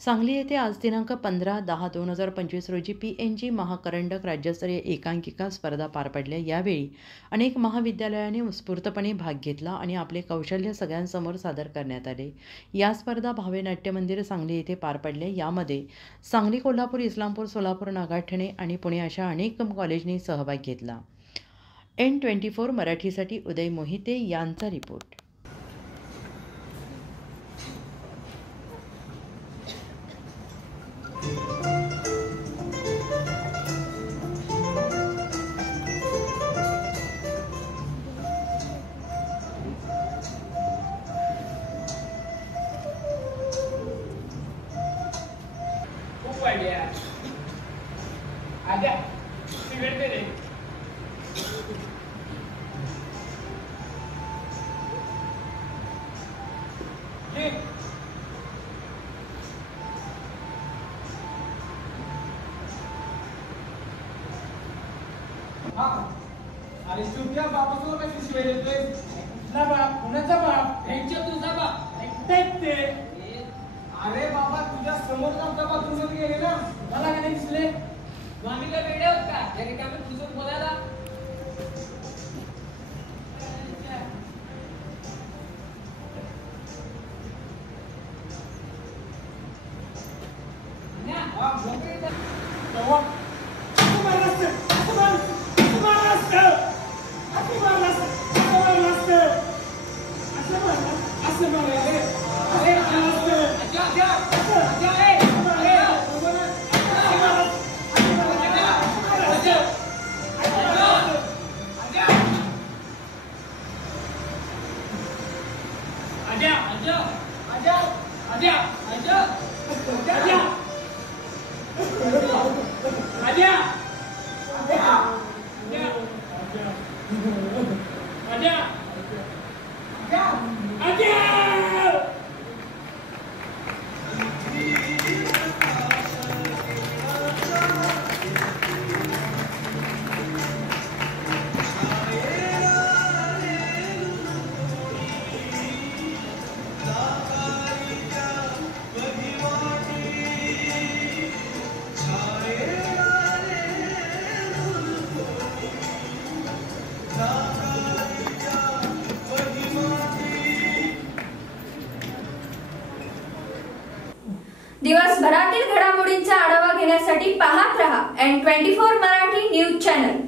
सांगली येथे आज दिनांक 15/10/2025 रोजी PNG महाकरंडक राज्यस्तरीय एकांकिका स्पर्धा पार पडल्या। यावेळी अनेक महाविद्यालयांनी उत्स्फूर्तपणे भाग घेतला आणि आपले कौशल्य सगळ्यांसमोर सादर करण्यात आले। या स्पर्धा भावे नाट्य मंदिर सांगली येथे पार पडल्या। यामध्ये सांगली, कोल्हापूर, इस्लामपूर, सोलापूर, नागाठणे आणि पुणे अशा अनेक कॉलेजनी सहभाग घेतला। N24 मराठीसाठी उदय मोहिते यांचा रिपोर्ट। आजा सिगरेट दे रे। ये हाँ अरे चुपचाप बापासोबत कशी शिवाय देतोय? कुठला बाप? कुणाचा बाप? यांच्या तुझा बाप ऐकतायत ते। अरे बाबा तुझ्या समोर आमचा बाथरूम गेले ना, मला काय दिसले? मामीला वेळ होत का या रिकाम्या तुझं बोलायला? हा मोकळे तेव्हा असं मारलं असतं, असं मारलं असतं, असं मारलं असतं, असं मारलं असतं, असं मारलं असतं, असं मारलं अरे अरे आजा आजा आजा ए आजा आजा आजा आजा आजा आजा आजा दिवसभरातील घडामोडींचा आढावा घेण्यासाठी पाहत रहा N24 मराठी न्यूज चॅनल।